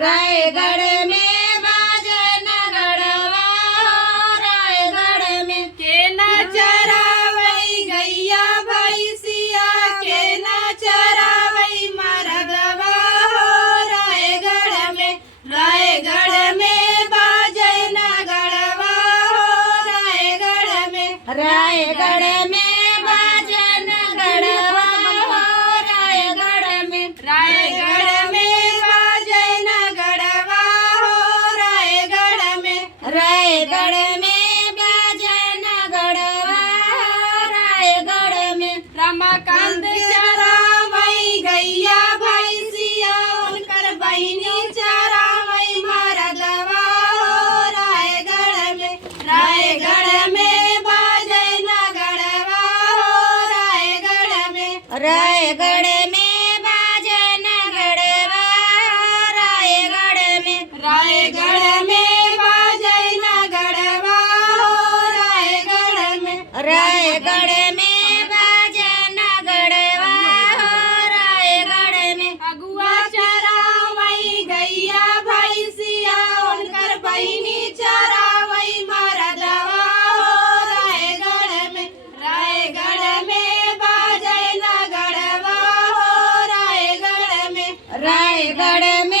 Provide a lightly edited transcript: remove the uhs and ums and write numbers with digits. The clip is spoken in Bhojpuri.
रायगढ़ में बाजे नगड़वा रायगढ़ में के न चरावई गैया भैसिया के न चरावई मरदवा हो रायगढ़ में बाजे नगड़वा हो रायगढ़ में रायगढ़ में बाजे नगड़वा हो रायगढ़ में रायगढ़ में बाजे नगड़वा हो रायगढ़ में रायगढ़ में बाजे नगड़वा रायगढ़ में रमाकांत चरावई गैया भैसिया उनकर बहिनी चरावई मरदवा हो रायगढ़ में बाजे नगड़वा हो रायगढ़ में रायगढ़ में बाजे नगड़वा रायगढ़ में रायगढ़ में बाजे नगड़वा हो रायगढ़ में रायगढ़ में बाजे नगड़वा रायगढ़ में अगुआ चरावई गैया भैसिया उनकर बहिनी चरावई मरदवा हो रायगढ़ में बाजे नगड़वा हो रायगढ़ में रायगढ़ में